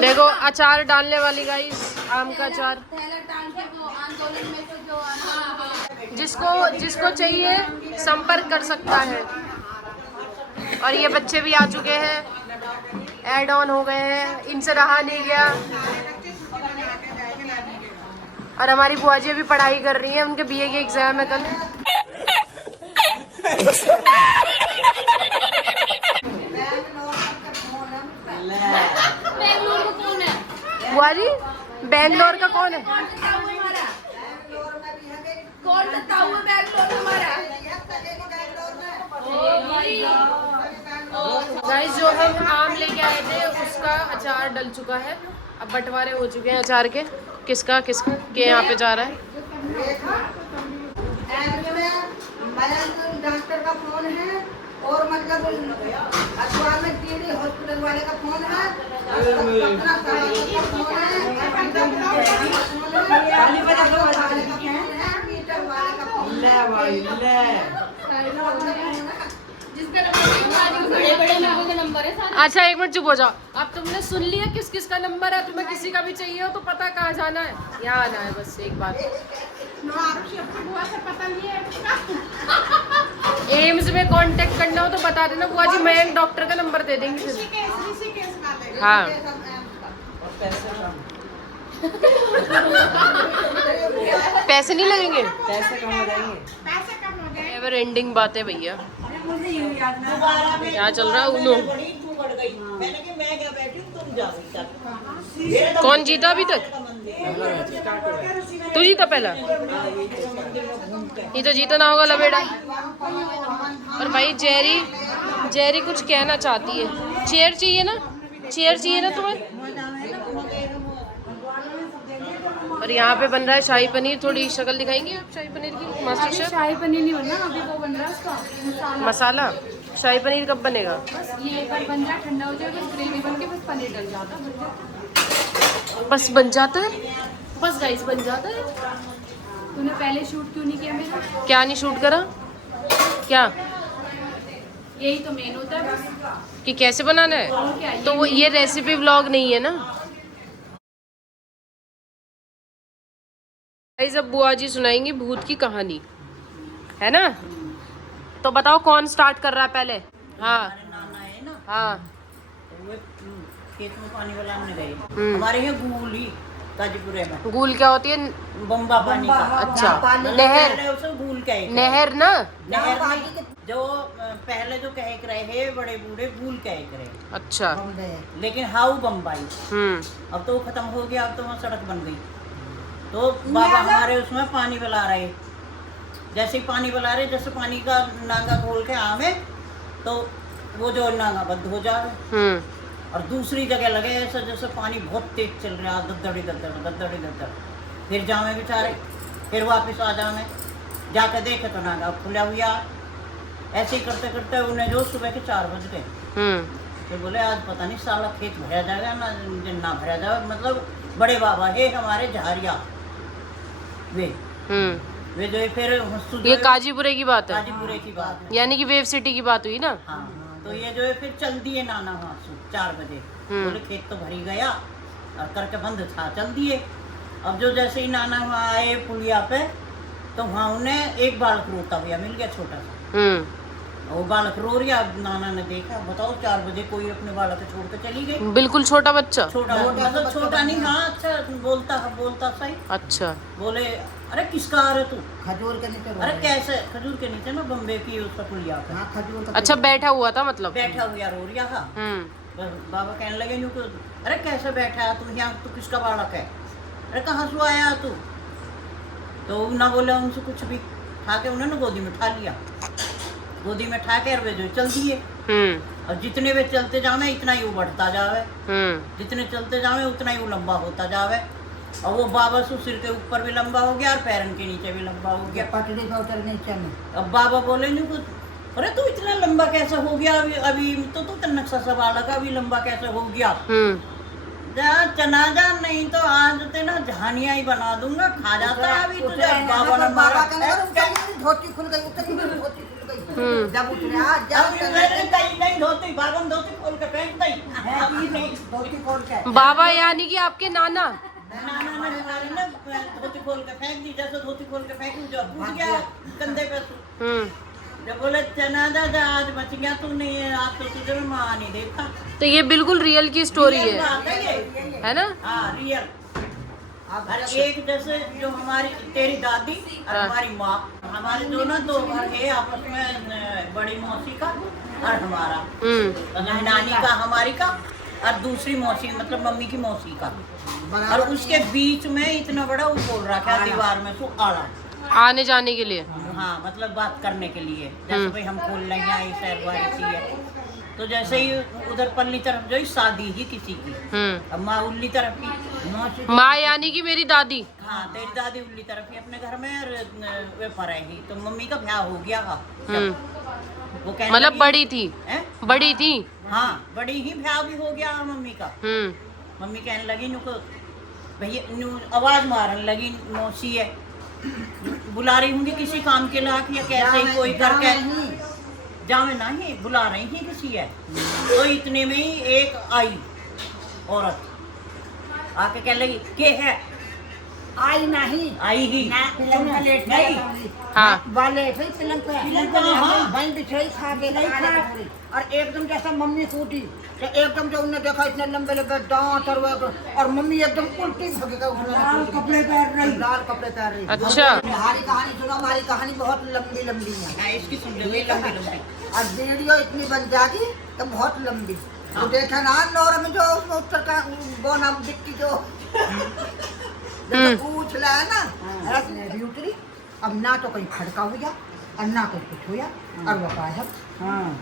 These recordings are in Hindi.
देखो अचार डालने वाली गाइस, आम का अचार। जिसको चाहिए संपर्क कर सकता है। और ये बच्चे भी आ चुके हैं, ऐड ऑन हो गए हैं, इनसे रहा नहीं गया। और हमारी बुआ जी भी पढ़ाई कर रही है, उनके बीए के एग्जाम है कल। बुआ जी बेंगलोर का कौन है? गाइस जो हम आम लेके आए थे उसका अचार डल चुका है। अब बंटवारे हो चुके हैं अचार के। किसका के यहाँ पे जा रहा है। डॉक्टर का फोन है और मतलब अखबार में टीवी हॉस्पिटल वाले का फोन है। अच्छा एक मिनट चुप हो जाओ। अब तुमने सुन लिया किस किस का नंबर है। तुम्हें किसी का भी चाहिए हो तो पता कहाँ जाना है, यहाँ आना है बस एक बार। एम्स में कांटेक्ट करना हो तो बता देना बुआ जी, मैं डॉक्टर का नंबर दे देंगे फिर। हाँ पैसे नहीं लगेंगे, पैसे कम हो जाएंगे। नेवर एंडिंग बात है भैया। क्या चल रहा है उनो? कौन जीता अभी तक? तू जीता पहला? ये तो जीता ना होगा लबेड़ा। और भाई जेरी कुछ कहना चाहती है। चेयर चाहिए ना, चेयर चाहिए ना तुम्हें? और यहाँ पे बन रहा है शाही पनीर। थोड़ी शक्ल दिखाएंगे आप शाही पनीर की? मास्टर शेफ शाही पनीर नहीं बनना, अभी वो बन रहा है उसका मसाला। शाही पनीर कब बनेगा? बस ये एक बार बन जाए, ठंडा हो जाए, बस ग्रेवी बन के बस पनीर डल जाता है, बस बन जाता है। बस गाइस बन जाता है। तूने पहले शूट क्यों नहीं किया मेरा? क्या नहीं शूट करा? क्या यही तो मेन होता है बस। कि कैसे बनाना है? और क्या तो वो ये रेसिपी व्लॉग नहीं है ना। गाइस अब बुआ जी सुनाएंगी भूत की कहानी, है ना? तो बताओ कौन स्टार्ट कर रहा है पहले? हाँ नाना है ना, हाँ। तो वो खेत में पानी वालाने गए। हमारे यहाँ गूली गाजीपुरे में गूल क्या होती है? बम्बा पानी का। अच्छा मतलब नहर। पहले उसे गूल कहे। नहर ना? नहर नहीं, जो पहले जो कहे करे है बड़े बूढ़े गूल कहे करे। अच्छा लेकिन हाउ बम्बाई अब तो वो खत्म हो गया, अब तो वहाँ सड़क बन गई। तो बाबा हमारे उसमें पानी पिला रहे, जैसे ही पानी पिला रहे, जैसे पानी का नांगा खोल के आवे तो वो जो नांगा बंद हो जाए। और दूसरी जगह लगे ऐसा जैसे पानी बहुत तेज चल रहा, दद्दड़ी दद्दड़। फिर जावे बेचारे, फिर वापस आ जावे, जाकर देखे तो नांगा खुला हुआ। ऐसे ही करते करते उन्हें जो सुबह के 4 बज गए। तो बोले आज पता नहीं साला खेत भरा जाएगा ना भरा जाएगा। मतलब बड़े बाबा है हमारे झारिया, वे जो है फिर ये काजीपुरे की बात है। काजीपुरे की बात है, यानी कि वेव सिटी की बात हुई ना? हाँ। तो ये जो है फिर चल दिए नाना वहाँ से 4 बजे। बोले खेत तो भरी गया और करके बंद था, चल दिए। अब जो जैसे ही नाना वहाँ आए पुलिया पे, तो वहाँ उन्हें एक बालक रोता हुआ मिल गया छोटा सा। वो बालक रो रहा, नाना ने देखा। बताओ 4 बजे कोई अपने बालक को छोड़ के चली गई। बिल्कुल छोटा बच्चा? छोटा मतलब छोटा नहीं, हाँ अच्छा बोलता सही। अच्छा बोले अरे किसका आ रहे तू? खजूर के नीचे। अरे कैसे? खजूर के नीचे ना, बम्बे की उसका पुलिया पे। हाँ खजूर का। अच्छा बैठा हुआ था मतलब? बैठा हुआ रो रहा था। बस बाबा कहने लगे यूँ, अरे कैसे बैठा है तू यहाँ? तू किसका बालक है? अरे कहाँ से आया तू? तो ना बोला उनसे कुछ भी। खा के उन्होंने गोदी में उठा लिया, गोदी में उठा के वे जो चल दिए। और जितने वे चलते जावे इतना ही वो बढ़ता जावे, जितने चलते जावे उतना ही वो लंबा होता जावे। और वो बाबा सु सिर के ऊपर भी लंबा हो गया और पैरन के नीचे भी लंबा हो गया। पटड़ी पे उतरने चले। अब बाबा बोले नहीं कुछ, अरे तू इतना लंबा कैसे हो गया? अभी तो तू नक्शा सा बालक अभी लंबा कैसे हो गया? जा चना जा, नहीं तो आज तेना झानिया ही बना दूंगा, खा जाता है अभी तुझे। बाबा ने मारा, धोती खुल गई, धोती खुल गई। जब उतरे आज जब अब नहीं धोती, बागम धोती खोल के फेंक दी। है नहीं धोती खोल के बाबा यानी कि आपके नाना। ना धोती खोल के फेंक दी, जैसे धोती खोल के फेंक जो फूट गया कंधे पे से। जब बोले चना दादा आज बच गया तू, नहीं आज तो तुझे माँ नहीं देखा। तो ये बिल्कुल रियल की स्टोरी रियल है, बात ये। है ना? हाँ रियल। और एक जैसे जो हमारी तेरी दादी और हमारी माँ, हमारे दोनों दो घर है आपस में, बड़ी मौसी का और हमारा, नानी का हमारी का, और दूसरी मौसी मतलब मम्मी की मौसी का, और उसके बीच में इतना बड़ा वो बोल रखा है दीवार में तो आड़ा, आने जाने के लिए। हाँ मतलब बात करने के लिए, जैसे भाई हम खोल लेंगे आई शहर है, तो जैसे ही उधर पल्ली तरफ जो शादी ही किसी की, अब माँ उल्ली तरफ की मौसी, माँ यानी कि मेरी दादी। हाँ तेरी दादी उल्ली तरफ ही अपने घर में, और वे पर ही तो मम्मी का ब्याह हो गया। वो कहने मतलब लगी- बड़ी थी, हैं? बड़ी थी। हाँ बड़ी ही ब्याह भी हो गया मम्मी का। मम्मी कहने लगी नुको भैया, आवाज मारने लगी मौसी है, बुला रही होंगी किसी काम के लाख या कैसे ही कोई करके, जावे नहीं बुला रही थी किसी है। तो इतने में ही एक आई औरत आके कहने लगी के है, आई नहीं आई ही पलंग पे लेट नहीं। हाँ। वाले थे पलंग पे हाँ। वहीं बिछाई खा के नहीं खा, और एकदम जैसा मम्मी फूटी तो एकदम जब उन्हें देखा इतने लंबे लंबे दांत और मम्मी एकदम उल्टी भगेगा, लाल कपड़े पहन रही, लाल कपड़े पहन रही। अच्छा। हमारी कहानी सुनो, हमारी कहानी बहुत लंबी लंबी है। हाँ, इसकी सुन लो, ये लंबी लंबी। और वीडियो इतनी बन जाएगी तो बहुत लंबी। तो देखा ना नौर में जो उसमें उत्तर का वो नाम दिखती जो पूछ ला है ना, ऐसे भी उतरी। अब ना तो कहीं खड़का हुआ और ना कुछ कुछ हुआ, और वो गायब।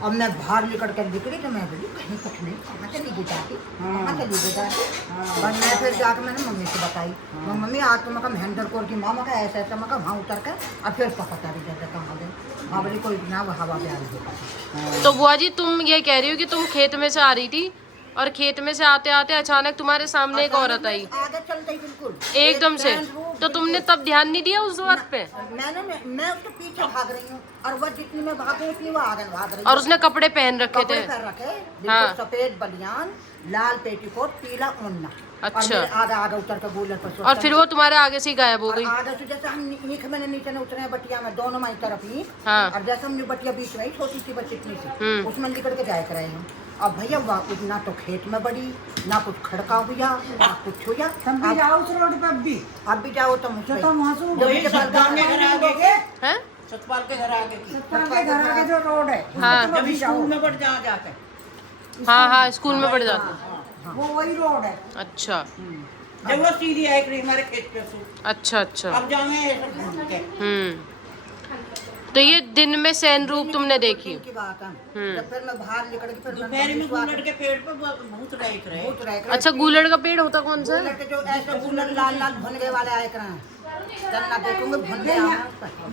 अब मैं बाहर निकल कर निकली तो मैं बोली कहीं कुछ नहीं, कहाँ चली गई जाती, कहाँ चली गई जाती। और मैं फिर जाकर मैंने मम्मी से बताई, मम्मी आज तो मैं महेंद्र कौर की माँ का ऐसा ऐसा मैं वहाँ उतर कर और फिर उसका पता भी जाता कहाँ गए। हाँ बोली कोई ना, वो हवा पे आ रही। तो बुआ जी तुम ये कह रही हो कि तुम खेत में से आ रही थी और खेत में से आते आते अचानक तुम्हारे सामने एक औरत आई आगे चल गई बिल्कुल एकदम से, तो तुमने तब ध्यान नहीं दिया उस वक्त पे? मैं उसके पीछे भाग रही हूँ और वो जितनी मैं भाग रही थी वो आगे भाग रही। और उसने कपड़े पहन रखे थे? कपड़े पहन रखे, हाँ। बिल्कुल सफेद बनियान, लाल पेटीकोट, पीला ओढ़ना। अच्छा। आगे आगे उतर कर बोलर पर और फिर वो तुम्हारे आगे से ही गायब हो गई? आगे से जैसे हम ईख में नीचे न उतरे बटिया में दोनों माई तरफ ईख, हाँ। और जैसे हमने बटिया बीच में छोटी सी बच्ची सी उसमें निकल के जाया कराए हम। अब भैया ना तो खेत में बड़ी, ना कुछ खड़का हुआ, ना कुछ हुआ। भी जाओ उस रोड पे अब भी जाओ तो मुझे तो वहाँ से जो ये सतपाल के घर आगे के, हैं? सतपाल के घर आगे की, के घर आगे जो रोड है हाँ। जब स्कूल में बढ़ जहाँ जाके, हाँ हाँ, स्कूल में पढ़ जाते। वो वही रोड है। अच्छा जब वो सीधी आई रही हमारे खेत पे से, अच्छा अच्छा। अब जाएंगे ऐसे घूम के। तो ये दिन में सैन रूप तुमने देखी? की बात है। जब फिर मैं बाहर निकल के फिर दोपहर में गुलड़ के पेड़ पे भूत रहे। अच्छा, गूलड़ का पेड़ होता कौन सा? के जो ऐसे गुलर लाल लाल भुनगे वाले आए करे चलना देखूंगे भुनगे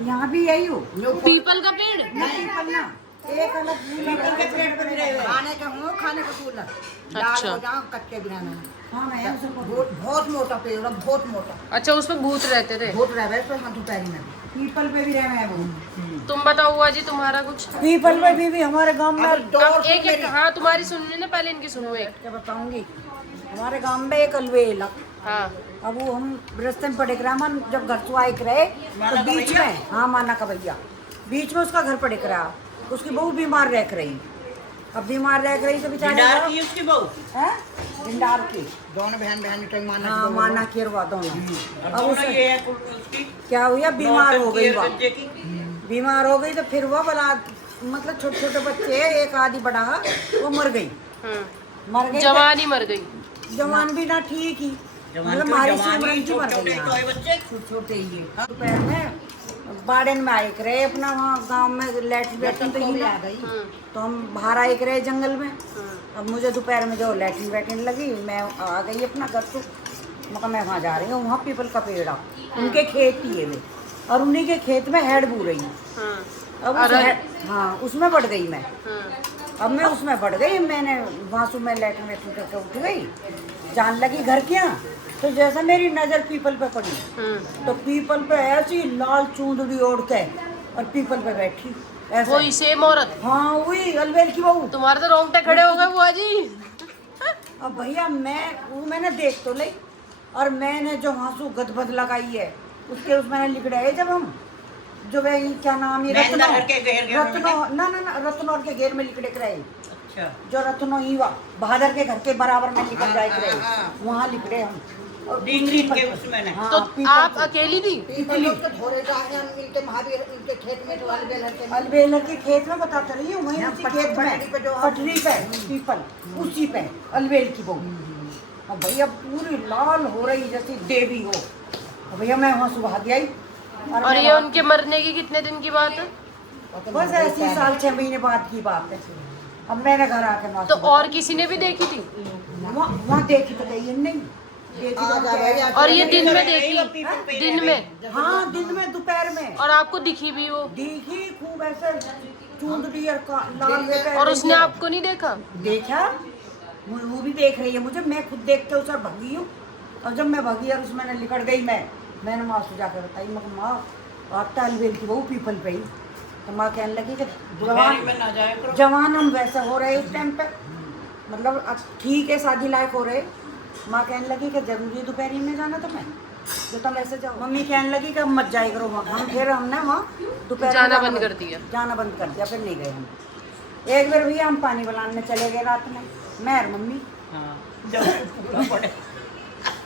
यहाँ भी यही हो। पीपल का पेड़? नहीं पन्ना एक अलग पीपल के पेड़ पे भी रहे हुए। खाने के हूँ, खाने के गुलर लाल अच्छा। हो जाओ कच्चे बिना हाँ मैं बहुत मोटा पेड़ है, बहुत मोटा। अच्छा, उसमें भूत रहते थे? बहुत रह गए हाथ पैरी में। पीपल पे भी रहे हैं वो। तुम बताओ हुआ जी तुम्हारा कुछ? पीपल पे भी हमारे गांव में अब एक एक, हाँ तुम्हारी सुन ली ना, पहले इनकी सुनो एक। क्या बताऊंगी। हमारे गांव में एक अलवेला, हाँ। अब वो हम रास्ते में पड़े रहा, हम जब घर से आए रहे तो बीच में, हाँ माना का भैया, बीच में उसका घर पड़े रहा, उसकी बहू बीमार रह रही। अब बीमार रह रही तो भंडार की उसकी बहू है भिंडार की, दोनों बहन बहन तो माना हाँ माना केरवा दोनों। अब अब दोनों उसे ये है उसकी क्या हुआ, बीमार हो गई वो, बच्चे की। बीमार हो गई तो फिर वो बला, मतलब छोटे छोटे बच्चे एक आदि बड़ा वो मर गई, मर गई जवान ही मर गई? जवान भी ना ठीक ही, मतलब हमारी से उम्र की मर गई। छोटे बच्चे छोटे ही है। दोपहर में बाड़न में आए रहे अपना, वहाँ गांव में लैट्रिन बैठन तो ही आ गई, तो हम बाहर आए रहे जंगल में। अब मुझे दोपहर में जो लैट्रिन बैठने लगी, मैं आ गई अपना घर से, मैं वहाँ जा रही हूँ, वहाँ पीपल का पेड़ आ, उनके खेत ही है वे, और उन्हीं के खेत में हेड बू रही। अब हाँ उसमें बढ़ गई मैं। अब मैं उसमें बढ़ गई, मैंने वहाँ से मैं लैट्रिन वैट्रिन करके उठ गई, जान लगी घर के यहाँ, तो जैसा मेरी नज़र पीपल पे पड़ी तो पीपल पे ऐसी लाल चूंदड़ी ओढ़ के और पीपल पे बैठी, ऐसा। वही सेम औरत। हाँ वही अलबेल की बहू। तुम्हारे तो रोंगटे खड़े हो गए बुआ जी। अब भैया मैंने देख तो ली, और मैंने जो हाँसू गदबद लगाई है उसके मैंने लिख रहा है। जब हम जो वही क्या नाम है रत्नौर के घेर में लिख रहे, अच्छा जो रत्नो ईवा बहादुर के घर के बराबर में निकल जाए रहे, वहाँ लिख रहे हम। और डिग्री के उसमें ना। हाँ, तो पीपल आप पे। अकेली थी? पीपल लोग तो धोरे जाते हैं, मिलते महावीर उनके खेत में, तो अलबेल के अलबेलर के खेत में बताते रही हूँ, वहीं यहाँ उसी पटरी खेत में पे जो पटरी पे पीपल, उसी पे अलबेल की बहू। अब भैया पूरी लाल हो रही जैसी देवी हो। अब भैया मैं वहाँ सुबह गई, और मैं ये उनके मरने की कितने दिन की बात है? बस ऐसी 6-7 महीने बाद की बात है। अब मैंने घर आके वहाँ तो सुबह- और किसी ने भी देखी थी? वहाँ देखी तो गई नहीं, देखी तो क्या? और ये दिन में देखी? दिन में? हाँ दिन में दोपहर में और आपको दिखी भी वो? देखी खूब ऐसे चूंदड़ी और लाल पैर और उसने देखी। आपको नहीं देखा? देखा, वो भी देख रही है मुझे, मैं खुद देख के उसे भगी हूँ। और जब मैं भगी और उसमें निकल गई, मैंने माँ से जाकर बताई, मैं माँ आप अलबेल की बहू पीपल पे ही। तो माँ कहने लगी कि जवान हम वैसे हो रहे उस टाइम पे, मतलब अब ठीक है शादी लायक हो रहे। माँ कहने लगी कि जरूरी दोपहरी में जाना तुम्हें, जो तुम ऐसे जाओ। मम्मी कहने लगी कि अब मत जाए करो वहाँ। हम फिर हमने वहाँ दोपहर जाना बंद कर दिया। जाना बंद कर दिया, फिर नहीं गए हम। एक बार भैया हम पानी बनाने चले गए रात में, मैं और मम्मी।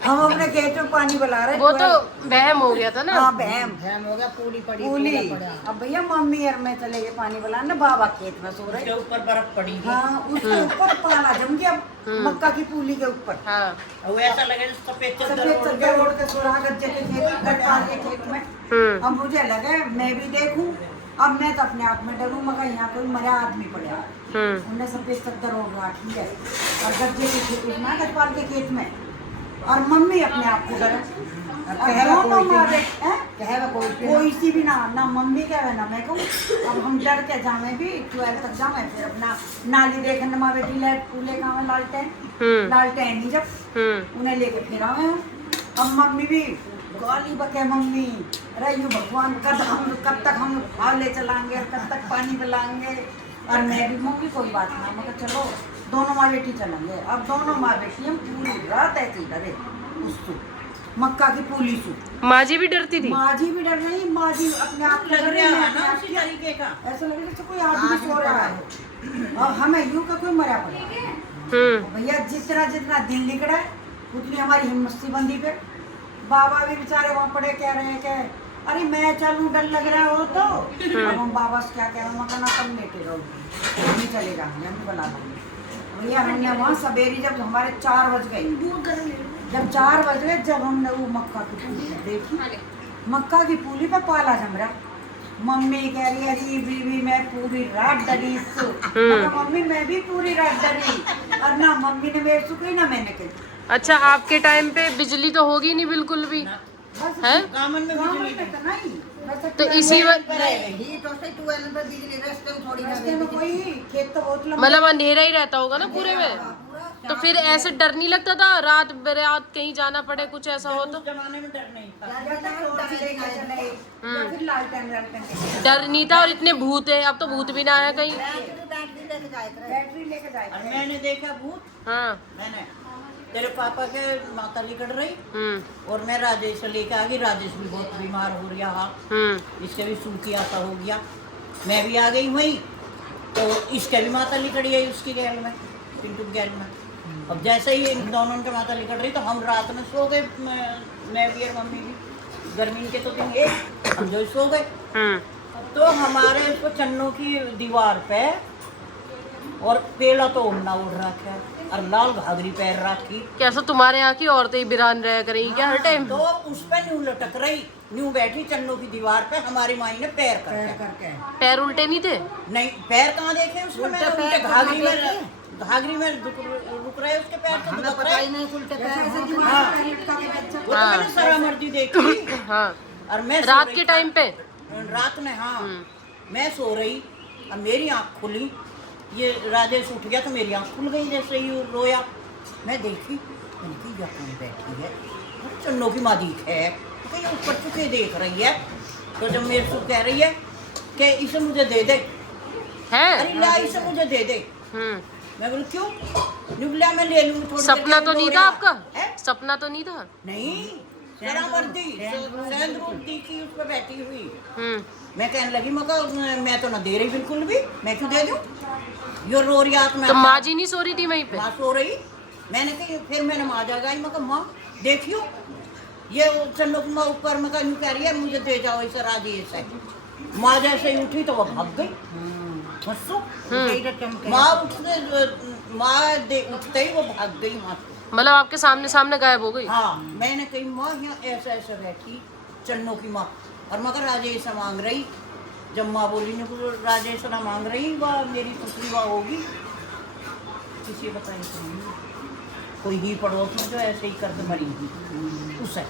हम अपने खेत में पानी बना रहे। वो तो वहम हो गया था ना। हाँ बहम हो गया, पूरी पड़ी पूली। पूरा पड़ा। अब भैया मम्मी और मैं चले गए पानी बनाने, बाबा खेत में सो रहे। उसके ऊपर बर्फ पड़ी है। हाँ उसके ऊपर पाला जम गया, मक्का की पूली के ऊपर। हाँ। वो ऐसा लगे जैसे सफेद सफेद चद्दर चद्दर ओढ़ के सो रहा गज्जे के खेत, गजपाल के खेत में। अब मुझे लगे मैं भी देखूं, अब मैं तो अपने आप में डरूं, मगर यहाँ कोई मरा आदमी पड़ा, उन्हें सफेद चद्दर ओढ़ रहा ठीक है, और गज्जे के खेत में, गजपाल के खेत में, और मम्मी अपने आप को डरे। कोई सी भी ना मम्मी कहे ना मैं कहूँ। अब हम डर के जावे भी 12 तक जावे, फिर अपना नाली देखने माँ बेटी लाइट पूले गाँव में लालटेन नहीं जब उन्हें लेके फिर आवे हम। अब मम्मी भी गाली बके, मम्मी रही भगवान कब तक हम हावले चलाएंगे, कब तक पानी पिलाएंगे। और मैं भी मम्मी कोई बात ना, मगर चलो दोनों माँ बेटी चलेंगे। अब दोनों माँ बेटी हम पूरी रात ऐसी डरे उसको, मक्का की पूली से। माँ जी भी डरती थी? माँ जी भी डर रही, माँ जी अपने आप लग डर रही रहा है है ना उसी तरीके का। ऐसा लग रहा जैसे कोई आदमी सो रहा है और हमें यूं का कोई मरा पड़ा। भैया जितना जितना दिन निकला उतनी हमारी हिम्मत सी बंदी पे। बाबा भी बेचारे वहाँ पड़े कह रहे हैं कि अरे मैं चलूँ, डर लग रहा हो तो। अब हम बाबा से क्या कह रहे हैं, मकाना कम लेके रहो, नहीं चलेगा, हम बुला देंगे। भैया हमने वहाँ सवेरी जब हमारे 4 बज गए, जब 4 बज गए, जब हमने वो मक्का की पूली देखी, मक्का की पूली पे पाला जम रहा। मम्मी कह रही अरे बीवी मैं पूरी रात डरी इसको। मम्मी मैं भी पूरी रात डरी, और ना मम्मी ने मेरे से कही ना मैंने कही। अच्छा आपके टाइम पे बिजली तो होगी नहीं बिल्कुल भी है? कामन में गाँव बिजली में तो नहीं, वैसे तो इसी वक्त ही तो से 12 पर बिजली रास्ते में थोड़ी रास्ते में कोई खेत तो बहुत लंबा। मतलब अंधेरा ही रहता होगा ना पूरे में? तो फिर ऐसे डर नहीं लगता था रात बेरात कहीं जाना पड़े, कुछ ऐसा हो तो? उस जमाने में डर नहीं था। फिर लालटेन डर नहीं था। और इतने भूत है, अब तो भूत भी ना आया कहीं। बैटरी लेके जाए। और मैंने देखा भूत, हाँ। मैंने तेरे पापा के माता लिकड़ रही और मैं राजेश से लेके आ गई। राजेश भी बहुत बीमार हो रहा हाँ, इसके भी सूखी सा हो गया। मैं भी आ गई वहीं, तो इसके भी माता लिकड़ी है उसकी गैल में, पिंटू गैल में। अब जैसे ही इन दोनों के माता लिकड़ रही तो हम रात में सो गए, मैं भी और मम्मी भी। गर्मी के तो दिन एक हम जो सो गए, तो हमारे उसको चन्नों की दीवार पे और पेला तो उमना उड़ रखा है और लाल घाघरी पैर रखी। कैसा तुम्हारे यहाँ की औरतें ही बिरान रह करेंगी क्या हर टाइम? तो उस पे न्यू लटक रही, न्यू बैठी चन्नों की दीवार पे। हमारी माई ने पैर करके, पैर उल्टे नहीं थे? नहीं पैर कहाँ देखे उसके, मैंने उल्टे घाघरी में रुक रहे उसके पैर तो दुबक रहे। वो तो मैंने सरामर्दी देखी। हाँ। और मैं रात के टाइम पे? रात में हाँ, मैं सो रही और मेरी आँख खुली, ये राजेश उठ गया तो मेरी आँख खुल गई जैसे ही रोया। मैं देखी, मैंने कहा यह कौन बैठी है, चन्नों की माँ दीख है, तो ये ऊपर चुके देख रही है। तो जब मेरे से कह रही है कि इसे मुझे दे दे, है। अरे लाई से मुझे दे दे। मैं बोली क्यों? निकला मैं ले लूँ थोड़ी सपना देर तो के नहीं लिए था लोरिया। आपका? हैं? सपना तो नहीं था? नहीं, शराबर्दी सेंद्रवर्दी की उस पर बैठी हुई। मैं कहने लगी मैं तो ना दे रही बिल्कुल भी, मैं क्यों दे दूं? यो रो रही आत्मा। तो माँ जी नहीं सो रही थी वहीं पे? माँ सो रही। मैंने कही फिर मैंने माँ जागा मैं माँ देखियो ये चन्नो की माँ ऊपर मैं कहीं कह रही है मुझे दे जाओ ऐसा राजेश है। माँ जैसे ही उठी तो वो भाग गई। हंसो माँ उठते ही वो भाग गई वहाँ से। मतलब आपके सामने सामने गायब हो गई? हाँ, मैंने कही माँ यहाँ ऐसा ऐसा बैठी चन्नो की माँ और मगर राजेश मांग रही। जब माँ बोली ने को राजेश ना मांग रही वह मेरी पुत्री वह होगी किसी बताई कोई ही पड़ोस में जो ऐसे ही करके मरी थी उसे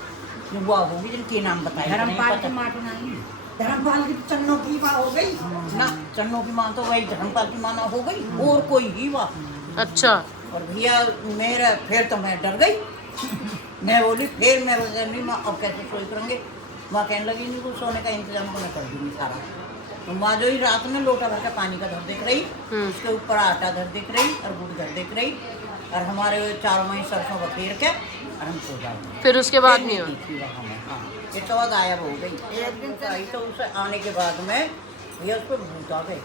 वह होगी जिनके नाम बताए धर्मपाल की माँ तो नहीं, धर्मपाल की चन्नो की माँ हो गई ना। चन्नो की माँ तो वही धर्मपाल की माँ ना हो गई और कोई ही वह। अच्छा। और भैया मेरा फिर तो मैं डर गई। मैं बोली फिर मैं बोली माँ अब कैसे सोई करेंगे? माँ कहने लगी नहीं कुछ सोने का इंतजाम तो मैं कर दूँगी सारा। तो माँ जो ही रात में लोटा भर के पानी का धर देख रही, उसके ऊपर आटा धर देख रही और गुड़ धर देख रही और हमारे 4 महीने सरसों बखेर के और हम सो जाते। फिर उसके बाद नहीं हो? हाँ, ये तो वह गायब हो गई। एक दिन से आई तो उसे आने के बाद में भैया उस पर भूत आ गए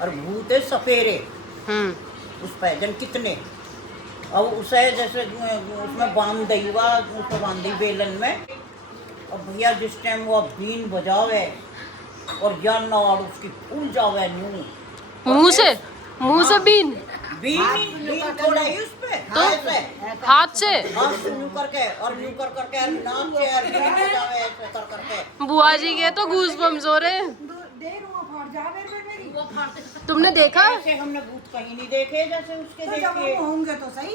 और भूत है सपेरे उस पर जन कितने। अब उसे जैसे उसमें बांध दी हुआ उसको बांध दी बेलन में और भैया जिस टाइम वो बीन बजावे और या नाड़ उसकी फूल जावे न्यू मुंह से बीन बीन थोड़ा ही उस पे हाथ से हाथ न्यू करके और न्यू कर करके और नाम से और बीन बजावे ऐसे कर करके। बुआ जी के तो गूज बम्स हो रहे हैं। तुमने देखा? ऐसे हमने भूत कहीं नहीं देखे जैसे उसके देखे होंगे तो सही,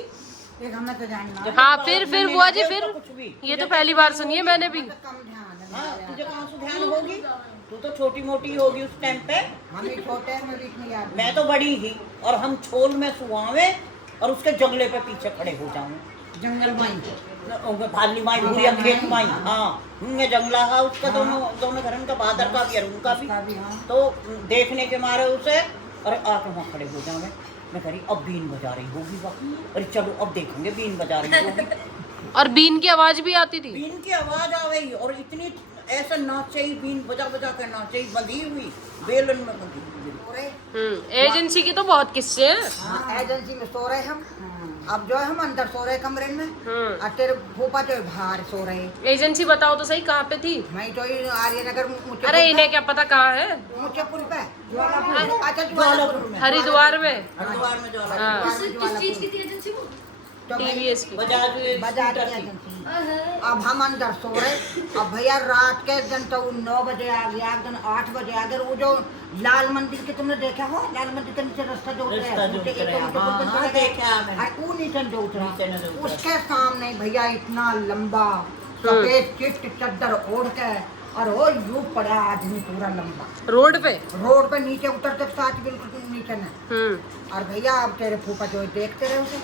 एक हमें तो जानना। हाँ फिर बुआ जी फिर कुछ भी ये तो पहली बार सुनी है मैंने भी। कम ध्यान हाँ, तुझे कहाँ से ध्यान होगी? तू तो छोटी मोटी होगी उस टाइम पे। हम ही छोटे हैं, मुझे इतनी याद मैं तो बड़ी ही और हम छोल में सुहावे और उसके जंगले पे पीछे खड़े हो जाऊं। जंगल माई भाली माई भूरिया खेत माई। हाँ उनमें जंगला है उसका दोनों घर का बादर का भी और उनका भी। तो देखने के मारे उसे और आके वहाँ खड़े हो जाऊंगे। मैं कह रही अब बीन बजा रही होगी वह। अरे चलो अब देखेंगे बीन बजा रही होगी। और बीन की आवाज भी आती थी? बीन की आवाज आ गई और इतनी ऐसा नाचे ही बीन बजा बजा कर नाचे ही बंधी हुई बेलन में बंधी हुई। एजेंसी के तो बहुत किस्से हैं। हाँ, एजेंसी में सो रहे हम। अब जो है हम अंदर सो रहे कमरे में और तेरे फूफा जो बाहर सो रहे। एजेंसी बताओ तो सही कहाँ पे थी? मैं तो आर्यनगर अरे इन्हें क्या पता कहाँ है? मुझे पुल पे ज्वालापुर। अच्छा ज्वालापुर में हरिद्वार में। हरिद्वार में जो हाँ TVS की बजा दी एजेंसी। अब हम अंदर सो रहे। अब भैया रात के जन तो 9 बजे आ गया, जन 8 बजे आ गया। वो जो लाल मंदिर के तुमने देखा हो, लाल मंदिर के नीचे रास्ता जो उतरा है, वो नीचे जो उतरा उसके सामने भैया इतना लंबा सफेद चिट्ट चद्दर ओढ़ के और वो यूं पड़ा आदमी पूरा लंबा रोड पे नीचे उतरते साथ बिल्कुल नीचे न। और भैया अब तेरे फूफा जो देखते रहे उसे।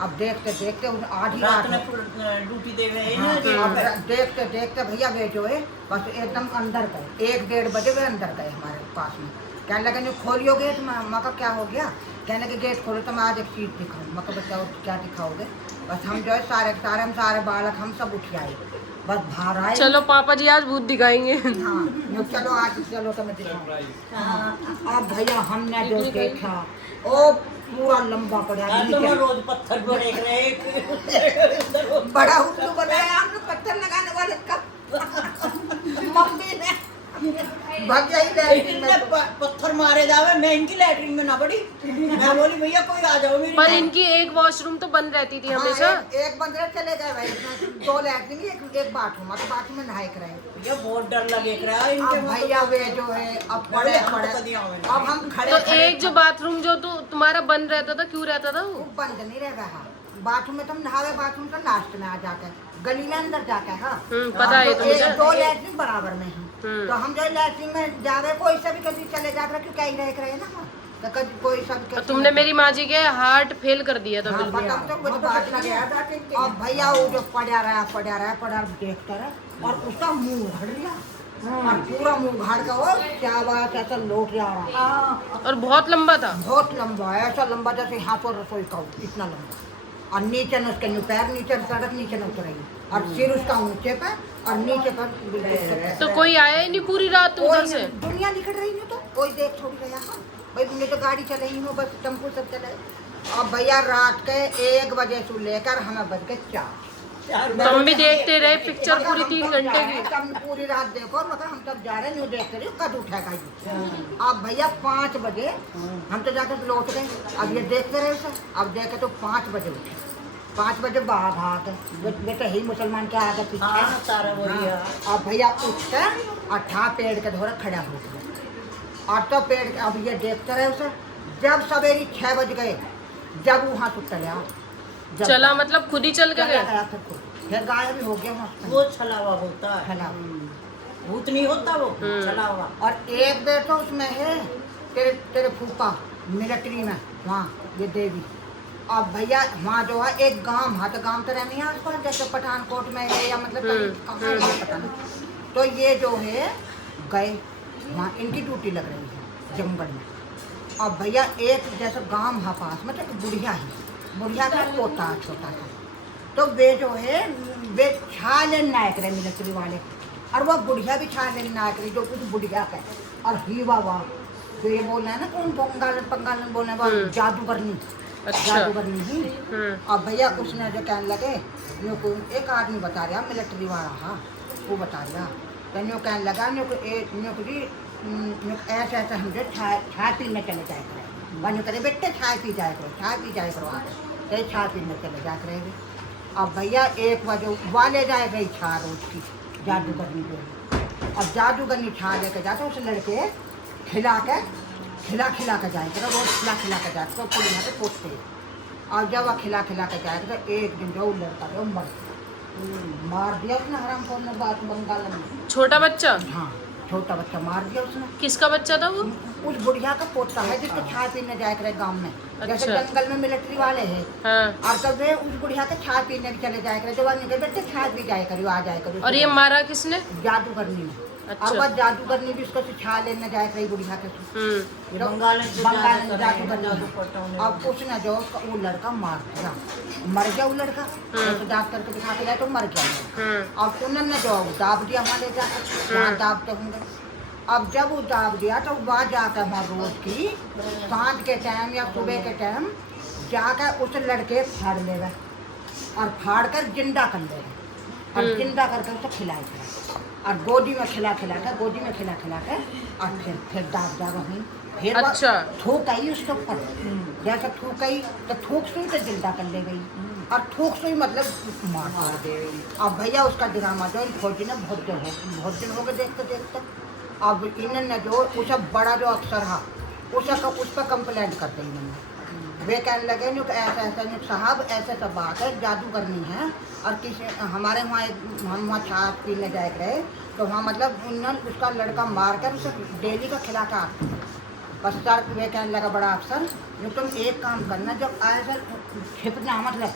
अब देखते देखते आधी रात में ड्यूटी दे रहे अब देखते देखते भैया वे जो है बस एकदम अंदर गए। 1-1:30 बजे वे अंदर गए हमारे पास में। कहने लगे नहीं खोलियो गेट। माँ का क्या हो गया? कहने के गेट खोलो तो मैं आज एक चीज़ दिखाऊँ। मैं का बताओ क्या दिखाओगे? बस हम जो है सारे बालक हम सब उठ आए बस बाहर आए। चलो पापा जी आज भूत दिखाएंगे। हाँ चलो आज चलो तो मैं दिखाऊँ। अब भैया हमने जो देखा ओ पूरा लंबा पड़ा रोज पत्थर बड़े बड़ा उल्लू बनाया हमने पत्थर लगाने वाले का। मम्मी ने भाग जाई पत्थर मारे जावे। मैं इनकी लैट्रिन में ना पड़ी। मैं बोली भैया कोई आ जाओ मेरी। पर इनकी एक वॉशरूम तो बंद रहती थी हमेशा। एक बंदर चले गए भाई। 2 लैट्रिन एक बाथरूम। तो बाथरूम में नहाए कराए। ये बहुत डर लगे इनके भैया वे जो है अब पड़े अब हम खड़े। तो एक जो बाथरूम जो तो तुम्हारा बंद रहता था, क्यों रहता था वो? बंद नहीं रह रहा। बाथरूम में तुम नहावे, बाथरूम तो लास्ट में आ जाकर गली में अंदर जाकर। हाँ पता है तो मुझे। 2 लैट्रिन बराबर में ही। तो हम जो लैट्रिन में जा रहे कोई सा भी कभी चले जा रहे क्योंकि रह रहे ना तो कभी कोई सब। तुमने मेरी माँ जी के हार्ट फेल कर दिया था बिल्कुल। अब भैया वो जो पड़ा रहा देखता रहा और उसका मुंह उधड़ लिया और पूरा मुंह घाड़ का वो क्या बात ऐसा लौट जा रहा और बहुत लंबा था। बहुत लंबा है, ऐसा लंबा जैसे हाथ और रसोई का हो, इतना लंबा। और नीचे न उसके पैर नीचे सड़क नीचे न उतरेगी और सिर उसका ऊंचे पे और नीचे पर बिल्कुल तो कोई आया ही नहीं पूरी रात उधर से? दुनिया निकल रही है तो कोई देख थोड़ी गया। हाँ भाई मुझे तो गाड़ी चल रही हूँ, बस टेम्पो सब चले। अब भैया रात के 1 बजे से लेकर हमें बज के 4। तुम भी देखते रहे पिक्चर पूरी 3 घंटे की? तब पूरी रात देखो, मतलब हम तब जा रहे हैं देखते रहे कद उठेगा ये। अब भैया 5 बजे हम तो जाकर लौट गए। अब ये देखते रहे सर, अब देखे तो 5 बजे उठे। 5 बजे बाहर भाग बेटा ही मुसलमान के आगे पीछे। हाँ, सारा वही है। अब भैया उठ कर और ठा पेड़ के धोरा खड़ा हो गया। और तो पेड़ अब ये देखते रहे उसे। जब सवेरे 6 बज गए, जब वहाँ से चला चला मतलब खुद ही चल के गए? फिर गायब भी हो गया वहाँ। वो छलावा होता है, छला भूत नहीं होता वो, छलावा। और एक बेटा उसमें है तेरे फूफा मिलिट्री में वहाँ ये देवी। अब भैया वहाँ जो है एक गांव, वहाँ तो गांव तो रहनी है आसपास, जैसे पठानकोट में है या मतलब कहाँ है पता नहीं। तो ये जो है गए वहाँ, इनकी ड्यूटी लग रही है जंगल में। अब भैया एक जैसे गांव वहाँ पास में तो एक बुढ़िया है, बुढ़िया का पोता छोटा सा। तो वे जो है वे छा लेन नायक रहे मिलिट्री वाले, और वह बुढ़िया भी छा लेन नायक रही जो कुछ बुढ़िया का। और ही वाह जो ये बोल रहे हैं ना कौन पंगालन बोलने वाला जादूगरनी। अच्छा। जादूगरनी ही। अब भैया उसने जो कहने लगे, एक आदमी बता रहा मिलिट्री वाला, हाँ वो बता रहा, तो न्यू कहने लगा ऐसे ऐसे हमसे चाय पीने चले जाए करे। बनो करे बेटे चाय पी जाए करो, चाय पी जाए करो आगे, तो चाय पीने चले जा करेंगे। अब भैया 1 बजे वाले जाए गई छा रोज की जादूगरनी जो। अब जादूगरनी छा लेके जाते उस लड़के खिला के जाए करो, रोज खिला के जाए तो पूरी यहाँ पे पोतते। और जब वह खिला के जाए तो एक दिन जो लड़का जो मार दिया उसने हराम खोर ने बात बंगाल में। छोटा बच्चा? हाँ छोटा बच्चा मार दिया उसने। किसका बच्चा था वो? उस बुढ़िया का पोता है जिसको चाय पीने जाए करे गांव में। जैसे अच्छा। जंगल में मिलिट्री वाले हैं। हाँ। और तब वे उस बुढ़िया के चाय पीने चले जाए करे, जो निकल बेटे चाय पी जाए करो, आ जाए करो। और ये मारा किसने? जादूगरनी ने। अच्छा। और वह जादूगरनी भी उसको सिखा लेने जाए करी बुढ़िया के। बंगाल में जादूगरनी। अब उसने जो वो लड़का मार दिया, मर गया वो लड़का। तो डॉक्टर को दिखा के जाए तो मर गया। अब उन्होंने जो दाब दिया हमारे जाकर दाबते होंगे। अब जब वो दाब दिया तो वहाँ जाकर वहाँ रोज की सांझ के टाइम या सुबह के टाइम जाकर उस लड़के फाड़ ले गए और फाड़ कर जिंदा कर ले गए। और जिंदा करके उसे खिलाए और गोदी में खिला के और फिर दाब जागा हुई। फिर अच्छा। थूक आई उसके ऊपर, जैसे थूक आई तो थूक सुई तो जिंदा कर ले गई। और थूक सुई मतलब मार दे। अब भैया उसका ड्रामा जो इन फौजी ने बहुत दिन हो गए देखते। अब इन्होंने जो उसे बड़ा जो अफसर है उस पर कंप्लेंट करते इन्होंने। वे कहने लगे ऐसा साहब ऐसे सब बात है, जादूगरनी है। और किसी हमारे वहाँ हम वहाँ छाछ पीने जाए रहे तो वहाँ मतलब उन्होंने उसका लड़का मार कर उसे डेली का खिला के आते। बस सर वे कहने लगा बड़ा अफसर जो तुम एक काम करना, जब ऐसा छिपना मतलब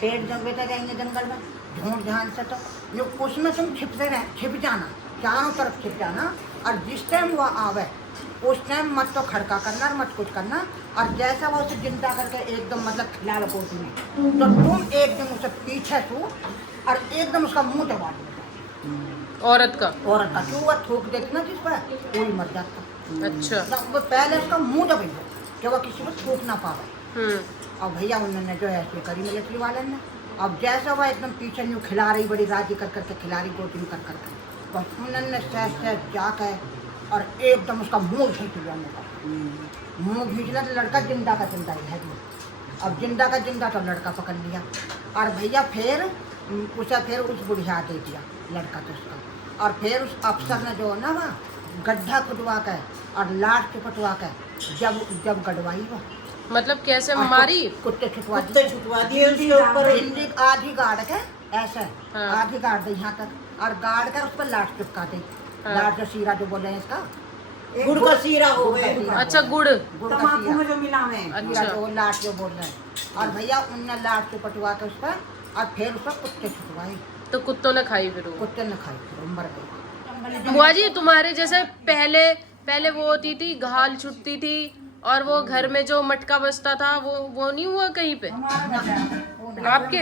पेड़ जब बेटे जाएंगे जंगल में ढूंढ ध्यान से, तो जो उसमें तुम छिप जाना, चारों तरफ छिप जाना। और जिस टाइम वह आवे उस टाइम मत तो खड़का करना और मत कुछ करना। और जैसा वो उसे जिंदा करके एकदम मतलब खिला लो कोटी में, तो तुम एकदम उसे पीछे छू और एकदम उसका मुंह दबा दो। औरत का? क्यों वह थूक देती ना जिस पर कोई मर जाता। अच्छा। वो पहले उसका मुंह दबाई दो कि वह किसी को थूक ना पावे। अब भैया उन्होंने जो ऐसे करी मिलिट्री वाले ने। अब जैसा वह एकदम पीछे न्यू खिला रही, बड़ी राजी कर करके खिला रही, गोटी कर करके बस उन्होंने सहज जाकर और एकदम उसका मुंह खींच लिया। मुंह खींचना तो लड़का जिंदा का जिंदा ही है। अब जिंदा का जिंदा तो लड़का पकड़ लिया। और भैया फिर उस बुढ़िया दे दिया लड़का तो उसका। और फिर उस अफसर ने जो है ना वह गड्ढा खुदवा कर और लाश के कटवा कर जब गड़वाई वह मतलब कैसे मारी? कुत्ते छुटवा दिए उसके ऊपर आधी गाड़ के ऐसे। हाँ। आधी गाड़ दे यहाँ तक और गाड़ कर उस पर लाश चिपका दे। लाश जो सीरा जो बोल रहे हैं इसका गुड़ का सीरा हो गया। अच्छा गुड़ तम्बाकू में जो मिला है। अच्छा। जो लाश जो बोल रहे हैं। और भैया उनने लाश को पटवा के उस पर और फिर उस पर कुत्ते छुटवाए। तो कुत्तों ने खाई फिर वो? कुत्ते ने खाई फिर मर गए। बुआ जी तुम्हारे जैसे पहले वो होती थी, घाल छुटती थी और वो घर में जो मटका बसता था वो नहीं हुआ कहीं पे आपके?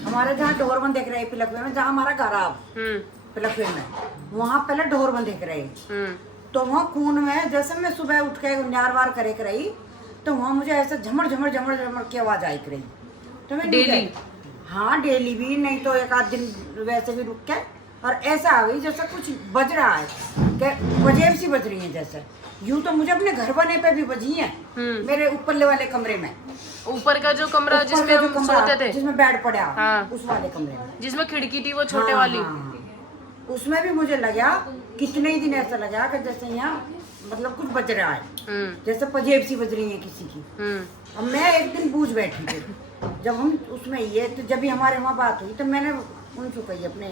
हमारे जहाँ ढोरबंद देख रहे पिलखवे में, जहाँ हमारा घर आप पिलखवे में, वहाँ पहले ढोरबंद देख रहे। तो वहाँ खून में जैसे मैं सुबह उठ के न्यार वार करे रही, तो वहाँ मुझे ऐसा झमर झमर झमर झमर की आवाज आई रही। तो मैं डेली? हाँ डेली भी, नहीं तो एक आध दिन वैसे भी रुक के, और ऐसा आ गई जैसा कुछ बज रहा है, वजेब सी बज रही है जैसे। यूं तो मुझे अपने घर बने पे भी बजी है, मेरे ऊपरले वाले कमरे में, ऊपर का जो कमरा जिसमें हम सोते थे, जिसमें बेड पड़ा, हाँ। उस वाले कमरे में, जिसमें खिड़की थी वो छोटे हाँ, वाली। हाँ। उसमें भी मुझे लगा कितने ही दिन ऐसा लगा कि जैसे यहाँ मतलब कुछ बज रहा है, जैसे पजेब सी बज रही है किसी की। अब मैं एक दिन बूझ बैठी थी, जब हम उसमें ये, तो जब भी हमारे वहाँ बात हुई तो मैंने उनसे कही, अपने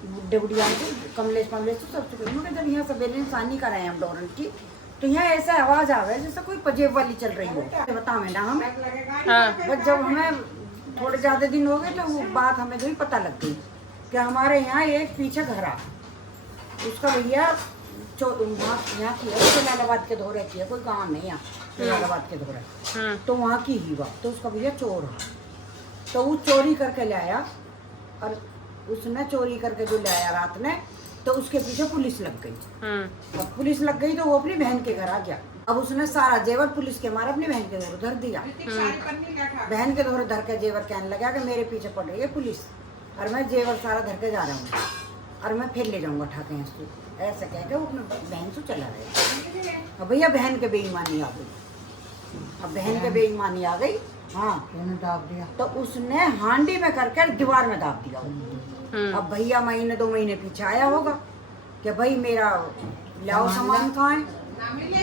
बुढ़े बुढ़िया से, कमलेश से सबसे कही, मैं जब यहाँ सवेरे इंसानी कर रहे हैं हम डोरन की, तो यहाँ ऐसा आवाज आ रहा है जैसे कोई पजेब वाली चल रही हो। बताओ ना हम, बस जब हमें थोड़े ज्यादा दिन हो गए तो वो बात हमें जो पता लग गई कि हमारे यहाँ एक पीछे घर आ, उसका भैया यहाँ की है, जलालाबाद के धोरे की है, कोई गाँव नहीं यहाँ, जलालाबाद के धोरे, तो वहाँ की ही वह, तो उसका भैया चोर है, तो वो चोरी करके ले आया, और उसने चोरी करके जो ले आया रात में, तो उसके पीछे पुलिस लग गई। अब पुलिस लग गई तो वो अपनी बहन के घर आ गया। अब उसने सारा जेवर पुलिस के मारे अपनी बहन के घर धर दिया। बहन के घर धर के जेवर कहने लगा कि मेरे पीछे पड़ रही है पुलिस, और मैं जेवर सारा धर के जा रहा हूँ, और मैं फिर ले जाऊंगा ठाके से, ऐसा कह के वो अपने बहन से चला गया। अब भैया बहन के बेईमानी आ गई, अब बहन के बेईमानी आ गई, हाँ, दाब दिया, तो उसने हांडी में करके दीवार में दाब दिया। अब भैया महीने 2 महीने पीछे आया होगा कि भाई मेरा लाओ सामान कहाँ है।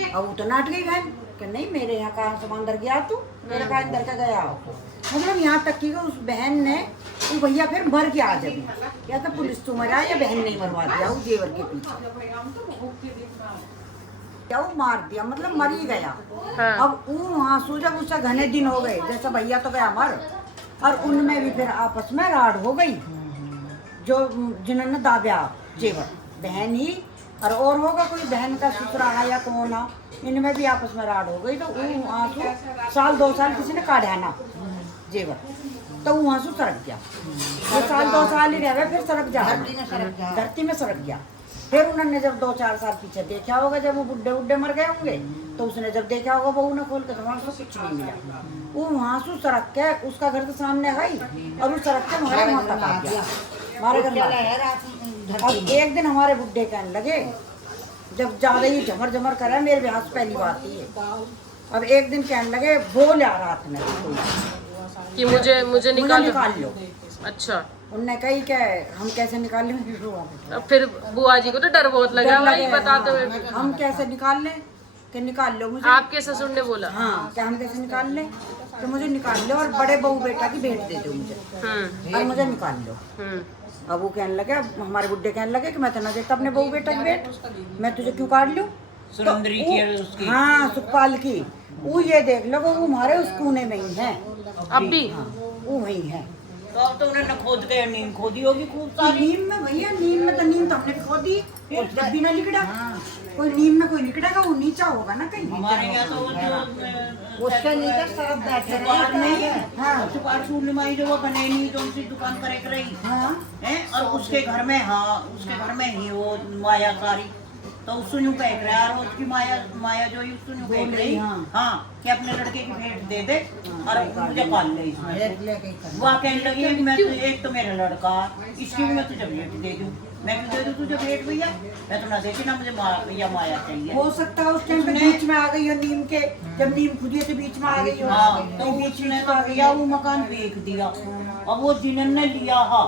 अब वो तो नाट गई बहन कि नहीं, मेरे यहाँ कहाँ सामान दर गया, तू मेरे कहाँ दर का गया हो। मतलब यहाँ तक कि उस बहन ने, वो भैया फिर मर गया, जब या तो पुलिस तो मरा या बहन नहीं मरवा दिया, वो जेवर के पीछे क्या वो मार दिया, मतलब मर ही गया। अब वो वहाँ सो, जब उससे घने दिन हो गए, जैसा भैया तो गया मर, और उनमें भी फिर आपस में राड़ हो गई, जो जिन्होंने दाबिया जेवर, बहन ही और होगा कोई बहन का ससुरा या कौन आ, इनमें भी आपस में राड़ हो गई। तो वो आंसू 1-2 साल किसी ने काढ़ा ना जेवर, तो वो आंसू सरक गया, तो 1-2 साल ही रह, फिर सरक जा, धरती में सरक गया। फिर उन्होंने जब 2-4 साल पीछे देखा होगा, जब वो बुढ़े मर गए होंगे, तो उसने जब देखा होगा बहू ने खोल के, तो वहाँ से कुछ नहीं मिला। वो वहाँ से सड़क के, उसका घर तो सामने गई, और वो सड़क के हमारे वहाँ तक आ गया, हमारे घर। अब एक दिन हमारे बुढ़े कहने लगे, जब ज्यादा ही झमर झमर करे, मेरे ब्याह से पहली बात ही है, अब एक दिन कहने लगे बोल आ रात में कि मुझे निकाल लो। अच्छा, उनने कही कि हम कैसे निकाल लें, फिर बुआ जी को तो डर बहुत लगा भाई बताते हुए, हम कैसे निकाल लें, कि निकाल लो मुझे। आपके ससुर ने बोला हाँ, क्या हम कैसे निकाल लें, तो मुझे निकाल लो और बड़े बहू बेटा की भेंट दे दो मुझे, और मुझे निकाल लो। अब वो कहने लगे, हमारे बुड्ढे कहने लगे कि मैं तो ना देता अपने बहू बेटा की भेंट, मैं तुझे क्यों काट लूँ। सुरेंद्री की उसकी, हाँ, सुखपाल की, वो ये देख लो वो हमारे उस कोने में ही है अब भी, वो वही है। तो अब तो उन्होंने खोद के नीम खोदी होगी खूब सारी। नीम में भैया, नीम में तो नीम तो हमने खोदी, जब भी ना निकला, कोई नीम में कोई निकलेगा, वो नीचा होगा ना कहीं। हमारे यहाँ तो जो उसके नीचे सब बैठे रहे। हाँ, सुपार पूर्णिमाई जो वो बनेनी जो उनकी दुकान पर एक रही, हाँ, है, और उसके घर में, हाँ, उसके घर में ही वो माया सारी, तो सुनू कह रहा है, और उसकी माया जो ही सुनू कह रही, हाँ, कि अपने लड़के की भेंट दे दे और मुझे पाल ले इसमें। वह कहने लगी मैं तो, एक तो मेरा लड़का, इसकी भी मैं तुझे भेंट दे दूँ। मैं क्यों दे दूँ तुझे भेंट भैया, मैं तो ना देखी ना, मुझे भैया माया चाहिए। हो सकता है उस टाइम पे बीच में आ गई हो नीम के, जब नीम खुदी तो बीच में आ गई हो। हाँ, तो बीच में तो भैया वो मकान बेच दिया, अब वो जिन्होंने लिया, हाँ,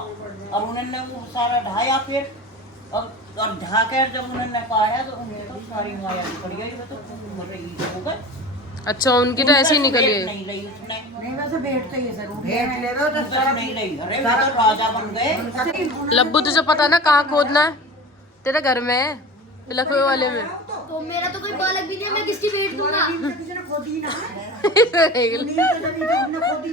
अब उन्होंने वो सारा ढाया, फिर अब और ढाकर जब उन्होंने पाया तो उन्हें तो सारी माया निकल गई, वो तो मर रही हो गए। अच्छा, उनकी तो ऐसे ही निकली है। नहीं ली उसने, नहीं वैसे भेंट तो ये जरूर भेंट ले लो तो उधर नहीं ली, अरे वो तो राजा बन गए। लब्बू तुझे पता ना कहाँ खोदना है, तेरे घर में है, लखनऊ वाले में। तो मेरा तो कोई बालक भी नहीं है, मैं किसकी भेंट दूंगा। किसी ने खोदी ना, तो नीम तो जब खोदी